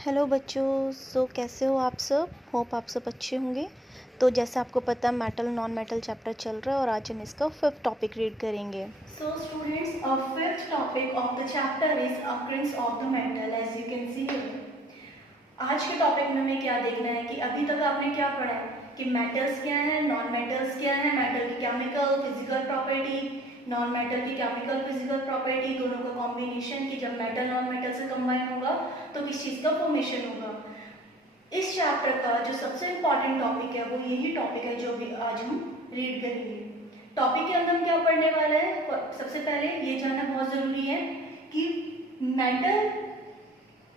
Hello बच्चों। कैसे हो आप सब? होप आप सब अच्छे होंगे। तो जैसे आपको पता है मेटल नॉन मेटल चैप्टर चल रहा है और आज हम इसका 5th टॉपिक रीड करेंगे। So students, our fifth topic of the chapter is occurrence of the metal, as you can see here. आज के टॉपिक में हमें क्या देखना है कि अभी तक आपने क्या पढ़ा है कि मेटल्स क्या है, नॉन मेटल्स क्या है, मेटल की chemical physical property, non metal की केमिकल फिजिकल प्रॉपर्टी, दोनों का कॉम्बिनेशन कि जब मेटल नॉन मेटल से कंबाइन होगा तो किस चीज़ का फॉर्मेशन होगा। इस चैप्टर का जो सबसे इम्पॉर्टेंट टॉपिक है वो यही टॉपिक है जो भी आज हम रीड करेंगे। टॉपिक के अंदर हम क्या पढ़ने वाले हैं, सबसे पहले ये जानना बहुत जरूरी है कि मेटल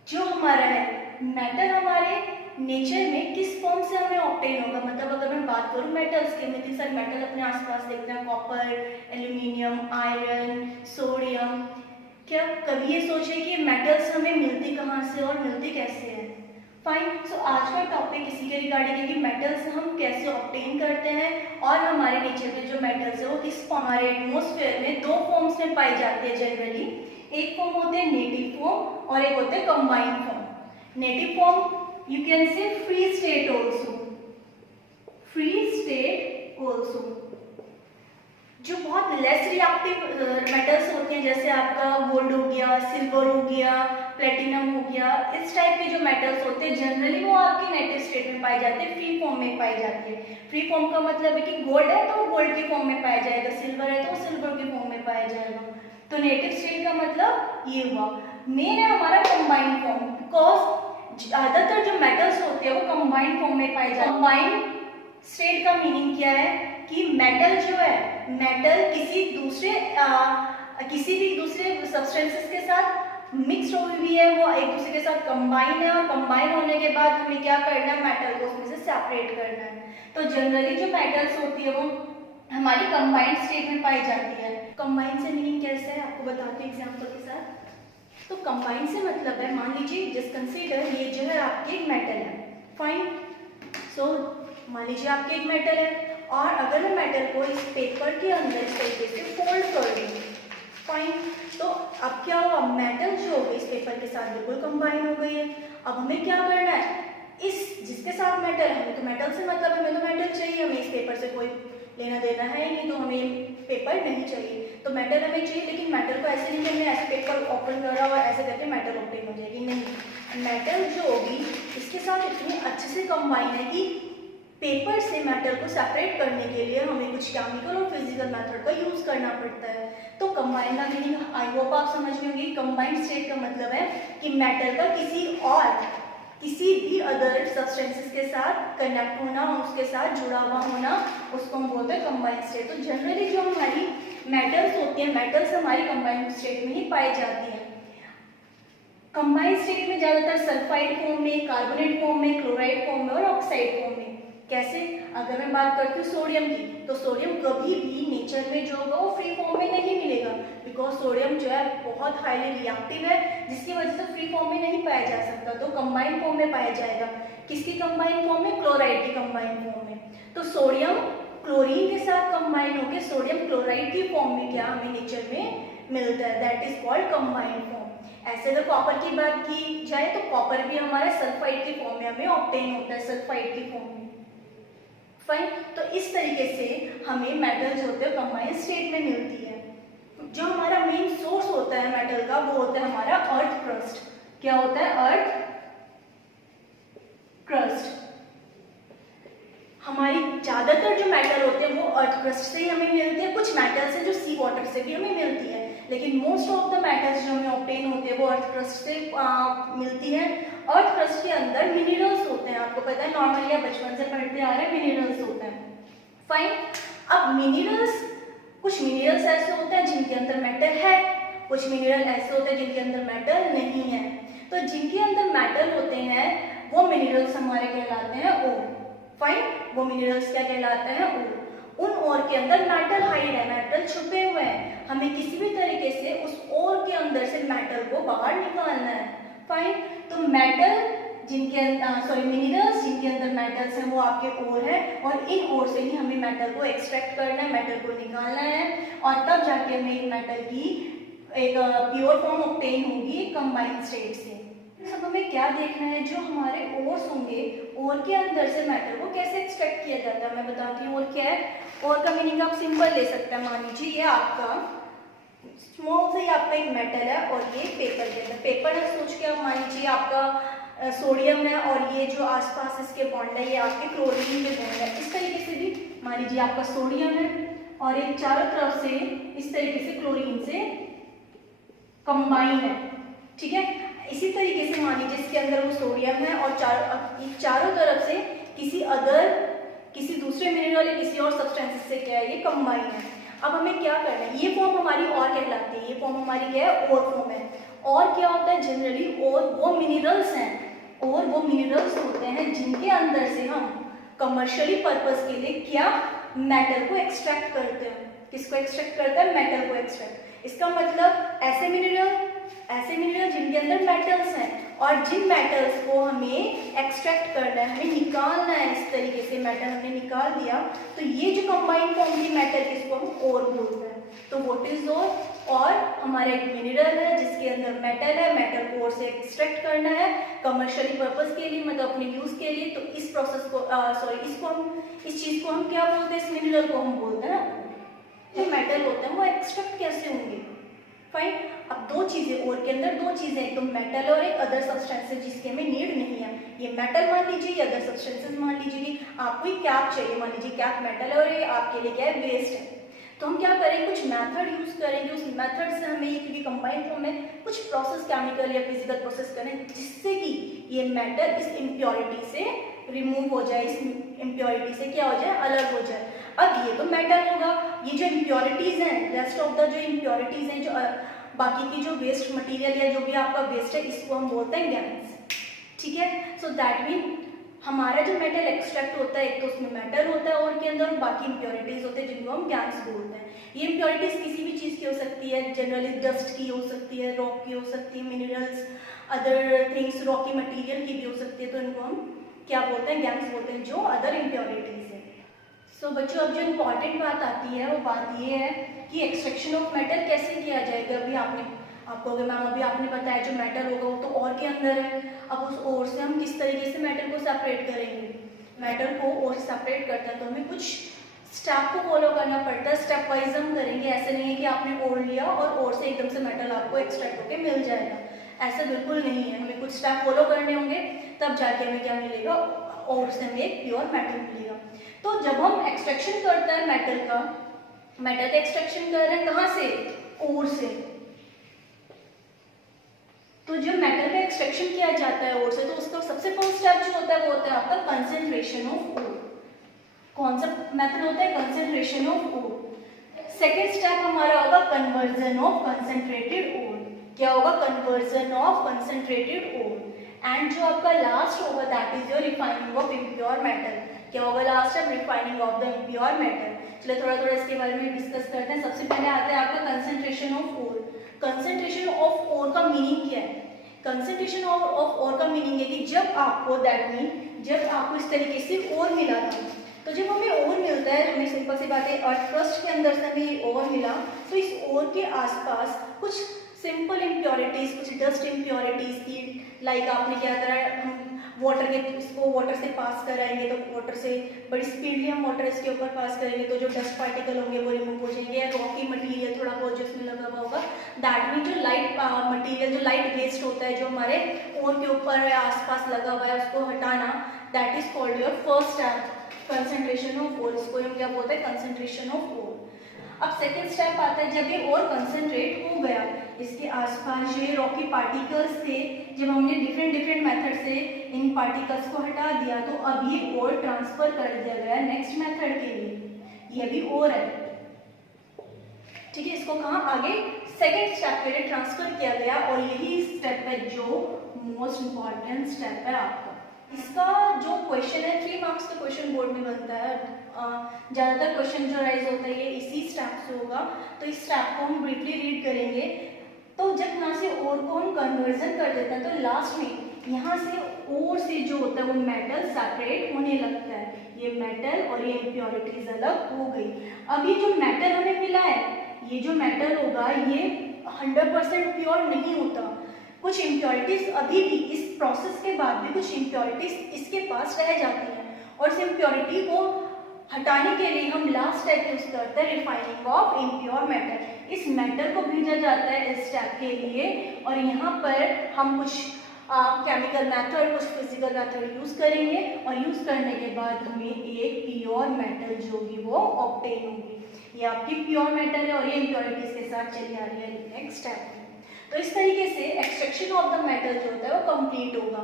जो हमारा है, मेटल हमारे नेचर में किस फॉर्म से हमें ऑब्टेन होगा। मतलब अगर मैं बात करूं मेटल्स के, इतने सारे मेटल अपने आसपास देखते हैं, कॉपर, एल्यूमिनियम, आयरन, सोडियम। क्या कभी ये सोचे कि मेटल्स हमें मिलती कहाँ से और मिलती कैसे है। फाइन। सो आज का टॉपिक इसी के रिगार्डिंग है कि मेटल्स हम कैसे ऑब्टेन करते हैं और हमारे नेचर में जो मेटल्स है वो किस हमारे एटमोस्फेयर में दो फॉर्म्स में पाई जाती है जनरली। एक फॉर्म होते हैं नेटिव फॉर्म और एक होते हैं combined form. Native form you can say free state also, free state also, जो बहुत लेस रिएक्टिव मेटल्स होते हैं, जैसे आपका गोल्ड हो गया, सिल्वर हो गया, प्लेटिनम हो गया। इस टाइप के जो मेटल्स होते हैं जनरली वो आपके नेटिव स्टेट में पाए जाते हैं, फ्री फॉर्म में पाई जाती है। फ्री फॉर्म का मतलब है कि गोल्ड है तो गोल्ड के फॉर्म में पाया जाएगा, सिल्वर है तो सिल्वर के फॉर्म में पाया जाएगा। तो नेटिव स्टेट का मतलब ये हुआ। मेन है हमारा कंबाइंड फॉर्म, बिकॉज ज्यादातर जो मेटल्स होते हैं वो कंबाइंड फॉर्म में पाए जाते हैं। कंबाइंड स्टेट का मीनिंग क्या है कि मेटल जो है, मेटल किसी भी दूसरे सब्सटेंसेस के साथ मिक्स हुई हुई है, वो एक दूसरे के साथ कंबाइन है और कंबाइन होने के बाद हमें क्या करना है, मेटल को उसमें से सेपरेट करना है। तो जनरली जो मेटल्स होती है वो हमारी कंबाइंड स्टेट में पाई जाती है। कंबाइन से मीनिंग कैसे है आपको बताती हूँ एग्जाम्पल के साथ। तो कंबाइन से मतलब है, मान लीजिए जस्ट कंसीडर ये जो है आपकी एक मेटल है, फाइन। सो मान लीजिए आपके एक मेटल है और अगर मैं मेटल को इस पेपर के अंदर इस तरीके से फोल्ड कर दूँ, फाइन, तो अब क्या हुआ, मेटल जो हो गई इस पेपर के साथ बिल्कुल कंबाइन हो गई है। अब हमें क्या करना है, इस जिसके साथ मेटल है, हमें तो मेटल से मतलब है, हमें तो मेटल चाहिए, हमें इस पेपर से कोई लेना देना है ही नहीं, तो हमें पेपर नहीं चाहिए। तो मेटल हमें चाहिए, लेकिन मेटल को ऐसे नहीं कि हमने ऐसे पेपर ओपन करा और ऐसे करके मेटल ओपन हो जाएगी, नहीं। मेटल जो होगी इसके साथ इतनी अच्छे से कंबाइन है कि पेपर से मेटल को सेपरेट करने के लिए हमें कुछ केमिकल और फिजिकल मेथड का यूज करना पड़ता है। तो कंबाइन का मीनिंग आई होप आप समझ गए होंगे। कंबाइंड स्टेट का मतलब है कि मेटल का किसी भी अदर सब्सटेंसेस के साथ कनेक्ट होना, उसके साथ जुड़ा हुआ होना, उसको हम बोलते हैं कंबाइंड स्टेट। तो जनरली जो हमारी मेटल्स होती हैं, मेटल्स हमारी कंबाइंड स्टेट में ही पाई जाती हैं। कंबाइंड स्टेट में ज्यादातर सल्फाइड फॉर्म में, कार्बोनेट फॉर्म में, क्लोराइड फॉर्म में और ऑक्साइड फॉर्म में। कैसे, अगर मैं बात करती हूँ सोडियम की, तो सोडियम कभी भी नेचर में जो होगा वो फ्री फॉर्म में नहीं मिलेगा, बिकॉज सोडियम जो है बहुत हाईली रिएक्टिव है, जिसकी वजह से फ्री फॉर्म में नहीं पाया जा सकता, तो कंबाइंड फॉर्म में पाया जाएगा। किसकी कंबाइंड फॉर्म में, क्लोराइड की कंबाइंड फॉर्म में। तो सोडियम क्लोरीन के साथ कंबाइन होकर सोडियम क्लोराइड की फॉर्म में क्या हमें नेचर में मिलता है, that is called combined form. ऐसे अगर कॉपर की बात की जाए तो कॉपर भी हमारा सल्फाइड की फॉर्म में हमें ऑब्टेन होता है, सल्फाइड की फॉर्म में, फाइन। तो इस तरीके से हमें मेटल जो होते हैं कंबाइंड स्टेट में मिलती है। जो हमारा मेन सोर्स होता है मेटल का वो होता है हमारा अर्थ क्रस्ट। क्या होता है, अर्थ क्रस्ट। हमारी ज्यादातर जो मेटल होते हैं वो अर्थ क्रस्ट से ही हमें मिलते हैं। कुछ मेटल्स हैं जो सी वाटर से भी हमें मिलती है, लेकिन मोस्ट ऑफ द मेटल्स जो हमें ऑब्टेन होते हैं वो अर्थ क्रस्ट से मिलती है। अर्थ क्रस्ट के अंदर मिनरल्स होते हैं, आपको पता है, नॉर्मली आप बचपन से पढ़ते आ रहे हैं, मिनरल्स होते हैं, फाइन। अब मिनरल्स, कुछ मिनरल्स ऐसे होते हैं जिनके अंदर मेटल है, कुछ मिनरल ऐसे होते हैं जिनके अंदर मेटल नहीं है। तो जिनके अंदर मेटल होते हैं वो मिनरल्स हमारे कहलाते हैं ओर, फाइन। वो मिनरल्स क्या कहलाते हैं, ओर। उन ओर के अंदर मेटल हाइड है, मेटल छुपे हुए हैं, हमें किसी भी तरीके से उस ओर के अंदर से मेटल को बाहर निकालना है, फाइन। तो मेटल जिनके मिनरल्स जिनके अंदर मेटल्स हैं वो आपके ओर है, और इन ओर से ही हमें मेटल को एक्सट्रैक्ट करना है, मेटल को निकालना है, और तब जाके हमें एक मेटल की एक प्योर फॉर्म ऑब्टेन होगी कंबाइंड स्टेट से। सब हमें क्या देखना है, जो हमारे ओर्स होंगे, ओर के अंदर से मेटल को कैसे एक्सट्रैक्ट किया जाता है। मैं बताती हूँ ओर क्या है। ओर का मीनिंग आप सिंपल ले सकते हैं। मान लीजिए ये आपका स्मॉल से ही आपका एक मेटल है और ये पेपर के अंदर पेपर है, सोच के आप मान लीजिए आपका सोडियम है और ये जो आसपास इसके बॉन्ड है ये आपके क्लोरीन में बॉन्ड है। इस तरीके से भी मान लीजिए आपका सोडियम है और एक चारों तरफ से इस तरीके से क्लोरीन से कंबाइन है, ठीक है। इसी तरीके से मान लीजिए इसके अंदर वो सोडियम है और चारों तरफ से किसी दूसरे मिनरल या किसी और सब्सटेंसेस से क्या है, ये कंबाइन है। अब हमें क्या करना है, ये फॉर्म हमारी और कहलाती है, ये फॉर्म हमारी क्या है, और फॉर्म है। और क्या होता है जनरली, और वो मिनरल्स हैं, और वो मिनरल्स होते हैं जिनके अंदर से हम कमर्शियली पर्पस के लिए क्या मेटल को एक्सट्रैक्ट करते हैं। किसको एक्सट्रैक्ट करते हैं, मेटल को एक्सट्रैक्ट। इसका मतलब ऐसे मिनरल जिनके अंदर मेटल्स हैं और जिन मेटल्स को हमें एक्सट्रैक्ट करना है, हमें निकालना है। इस तरीके से मेटल हमने निकाल दिया तो ये जो कंबाइंड फॉर्म की मेटल इसको हम ओर बोलते हैं। तो व्हाट इज ओर? और हमारा एक मिनरल है जिसके अंदर मेटल है, मेटल को ओर से एक्सट्रैक्ट करना है कमर्शियली पर्पस के लिए, मतलब अपने यूज के लिए। तो इस प्रोसेस को इस चीज को हम क्या बोलते हैं, इस मिनरल को हम बोलते हैं ना। जो मेटल होते हैं वो एक्सट्रैक्ट कैसे होंगे, फाइन। अब दो चीजें, और के अंदर दो चीजें, एक तो मेटल और एक अदर सब्सटेंसेस जिसकी हमें नीड नहीं है। ये मेटल मान लीजिए, ये अदर सब्सटेंसेस मान लीजिए कि आपको एक कैप चाहिए, मान लीजिए कैप मेटल है और ये आपके लिए क्या है, वेस्ट है। तो हम क्या करेंगे, कुछ मेथड यूज करेंगे, उस मेथड से हमें क्योंकि कंबाइंड फॉर्म में कुछ प्रोसेस केमिकल या फिजिकल प्रोसेस करें जिससे कि ये मेटल इस इम्प्योरिटी से रिमूव हो जाए, इस इम्प्योरिटी से क्या हो जाए, अलग हो जाए। अब ये तो मेटल होगा, ये जो इम्प्योरिटीज हैं, रेस्ट ऑफ द जो इम्प्योरिटीज हैं, जो बाकी की जो वेस्ट मटेरियल या जो भी आपका वेस्ट है, इसको हम बोलते हैं गैस, ठीक है। सो दैट मीन हमारा जो मेटल एक्सट्रैक्ट होता है, एक तो उसमें मेटल होता है और के अंदर बाकी इम्प्योरिटीज होते हैं जिनको हम गैस बोलते हैं। ये इम्प्योरिटीज किसी भी चीज़ की हो सकती है, जनरली डस्ट की हो सकती है, रॉक की हो सकती है, minerals, other things, Rocky material की भी हो सकती है। तो इनको हम क्या बोलते हैं, गैस बोलते हैं, जो अदर इम्प्योरिटीज है। सो बच्चों, अब जो इम्पॉर्टेंट बात आती है वो बात ये है कि एक्सट्रैक्शन ऑफ मेटल कैसे किया जाएगा। अभी आपको अगर मैम अभी आपने बताया जो मेटल होगा वो तो और के अंदर है। अब उस और से हम किस तरीके से मेटल को सेपरेट करेंगे, मेटल को और से सेपरेट करता है तो हमें कुछ स्टेप को फॉलो करना पड़ता है। स्टेप वाइज हम करेंगे, ऐसे नहीं है कि आपने और लिया और से एकदम से मेटल आपको एक्सट्रैक्ट होकर मिल जाएगा, ऐसा बिल्कुल नहीं है। हमें कुछ स्टेप फॉलो करने होंगे तब जाके हमें क्या मिलेगा, और से हमें एक प्योर मेटल मिलेगा। तो जब हम एक्सट्रैक्शन करते हैं मेटल का एक्सट्रैक्शन कर रहे हैं कहाँ से, ओर से। तो जब मेटल का एक्सट्रैक्शन किया जाता है ओर से, तो उसका सबसे फर्स्ट स्टेप जो होता है वो होता है आपका कंसंट्रेशन ऑफ ओर। कौन सा मेथड होता है, concentration of ore. Second step हमारा होगा कन्वर्जन ऑफ कंसंट्रेटेड ओर। क्या होगा, conversion of concentrated ore. And जो आपका लास्ट होगा that is your refining of impure metal. क्या होगा last step, refining of the impure metal. चलिए थोड़ा थोड़ा इसके बारे में डिस्कस करते हैं। सबसे पहले आता है आपका concentration of ore. Concentration of ore का मीनिंग क्या है, कंसंट्रेशन ऑफ ओर का मीनिंग है कि जब आपको जब आपको इस तरीके से ओर मिला था, तो जब हमें ओर मिलता है, हमें सिंपल सी बात है, अर्थ क्रस्ट के अंदर से हमें ओर मिला, तो इस ओर के आसपास कुछ सिंपल इम्प्योरिटीज, कुछ डस्ट इम्प्योरिटीज थी। लाइक आपने क्या करा, हम वाटर से पास कराएंगे तो वाटर से बड़ी स्पीडली हम वाटर इसके ऊपर पास करेंगे तो जो डस्ट पार्टिकल होंगे वो रिमूव हो जाएंगे। या रॉकी मटेरियल थोड़ा बहुत जो इसमें लगा हुआ होगा, दैट मीन जो लाइट मटेरियल, जो लाइट वेस्ट होता है जो हमारे ओर के ऊपर आसपास लगा हुआ है, उसको हटाना, that is called your first step, concentration of ore. इसको हम क्या बोलते हैं, कंसंट्रेशन ऑफ ओर। अब सेकेंड स्टेप आता है, जब ये और कंसंट्रेट हो गया, इसके आसपास जो रॉकी पार्टिकल्स थे, जब हमने डिफरेंट मेथड से इन पार्टिकल्स को हटा दिया, तो अब ये और ट्रांसफर कर दिया गया नेक्स्ट मेथड के लिए। ये भी और है, ठीक है। इसको कहाँ आगे सेकेंड स्टेप के लिए ट्रांसफर किया गया, और यही स्टेप है जो मोस्ट इंपॉर्टेंट स्टेप है आपका। इसका जो क्वेश्चन है 3 मार्क्स का क्वेश्चन बोर्ड में बनता है। ज़्यादातर क्वेश्चन जो राइज होता है ये इसी स्टेप से होगा, तो इस स्टेप को हम ब्रीफली रीड करेंगे। तो जब यहाँ से और को हम कन्वर्जन कर देते हैं, तो लास्ट में यहाँ से और से जो होता है वो मेटल सेपरेट होने लगता है। ये मेटल और ये इम्प्योरिटीज अलग हो गई। अब ये जो मेटल हमें मिला है, ये जो मेटल होगा ये 100% प्योर नहीं होता। कुछ इम्प्योरिटीज अभी भी इस प्रोसेस के बाद भी कुछ इम्प्योरिटीज इसके पास रह जाती हैं, और इस इम्प्योरिटी को हटाने के लिए हम लास्ट स्टेप यूज करते हैं, रिफाइनिंग ऑफ इम्प्योर मेटल। इस मेटल को भेजा जाता है इस स्टेप के लिए, और यहाँ पर हम कुछ केमिकल मेथड, कुछ फिजिकल मेथड यूज करेंगे, और यूज करने के बाद हमें एक प्योर मेटल जो होगी वो ऑब्टेन होगी। ये आपकी प्योर मेटल है और ये इम्प्योरिटीज के साथ चली आ रही है नेक्स्ट स्टेप में। तो इस तरीके से एक्सट्रैक्शन ऑफ द मेटल जो होता है वो कंप्लीट होगा।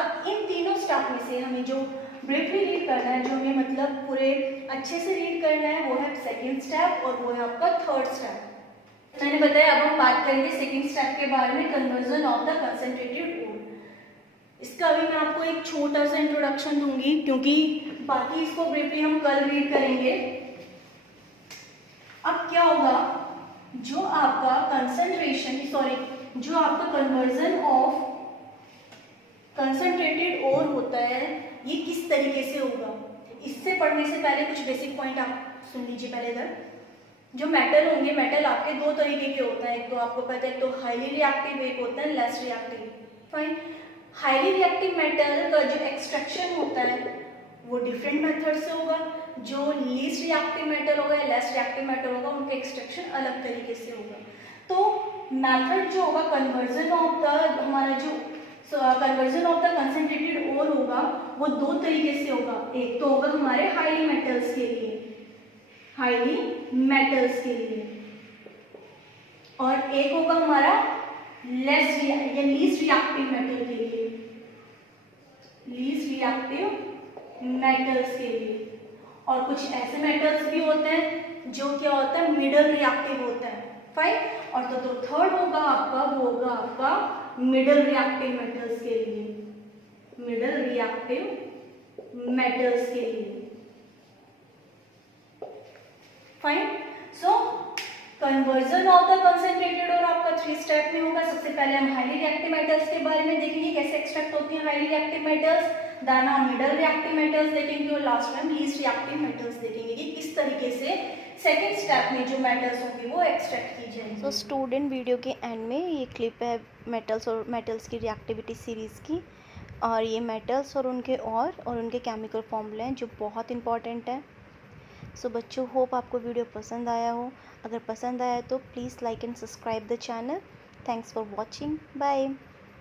अब इन तीनों स्टेप में से हमें जो ब्रीफली रीड करना है, जो हमें मतलब पूरे अच्छे से रीड करना है, वो है सेकेंड स्टेप और वो है आपका थर्ड स्टेप। मैंने बताया अब हम बात करेंगे सेकेंड स्टेप के बारे में, conversion of the concentrated ore. इसका अभी मैं आपको एक छोटा सा इंट्रोडक्शन दूंगी, क्योंकि बाकी इसको ब्रीफली हम कल रीड करेंगे। अब क्या होगा, जो आपका जो आपका कन्वर्जन ऑफ कंसंट्रेटेड ओर होता है, ये किस तरीके से होगा, इससे पढ़ने से पहले कुछ बेसिक पॉइंट आप सुन लीजिए पहले इधर। जो मेटल होंगे, मेटल आपके दो तरीके के होता है, एक तो आपको पता है, एक तो हाईली रिएक्टिव, एक होता है less reactive. Fine, highly reactive metal का जो एक्सट्रैक्शन होता है वो डिफरेंट मेथड से होगा। जो लीस्ट रिएक्टिव मेटल होगा या लेस रिएक्टिव मेटल होगा, उनका एक्सट्रैक्शन अलग तरीके से होगा। तो मेथड जो होगा कन्वर्जन ऑफ द हमारा जो conversion of the concentrated ore होगा वो दो तरीके से होगा। एक तो होगा हमारे हाईली मेटल्स के लिए, और एक होगा हमारा लीस्ट रिएक्टिव मेटल के लिए, और कुछ ऐसे मेटल्स भी होते हैं जो क्या होता है, मिडल रिएक्टिव होता है। फाइन, और तो थर्ड होगा आपका, वो होगा आपका मिडल रिएक्टिव मेटल्स के लिए, fine. So conversion of the concentrated और आपका 3 स्टेप में होगा। सबसे पहले हम हाईली रिएक्टिव मेटल्स के बारे में देखेंगे, कैसे एक्सट्रैक्ट होती हैं हाईली रिएक्टिव मेटल्स, देन हम मिडल रिएक्टिव मेटल्स देखेंगे, और लास्ट में हम लीस्ट रिएक्टिव मेटल्स देखेंगे कि किस तरीके से सेकेंड स्टेप में जो मेटल्स होंगे वो एक्सट्रैक्ट की जाएंगे। तो स्टूडेंट, वीडियो के एंड में ये क्लिप है मेटल्स और मेटल्स की रिएक्टिविटी सीरीज़ की, और ये मेटल्स और उनके केमिकल फॉर्मूले हैं जो बहुत इंपॉर्टेंट है। सो बच्चों, होप आपको वीडियो पसंद आया हो। अगर पसंद आया तो please like and subscribe the channel. Thanks for watching, bye.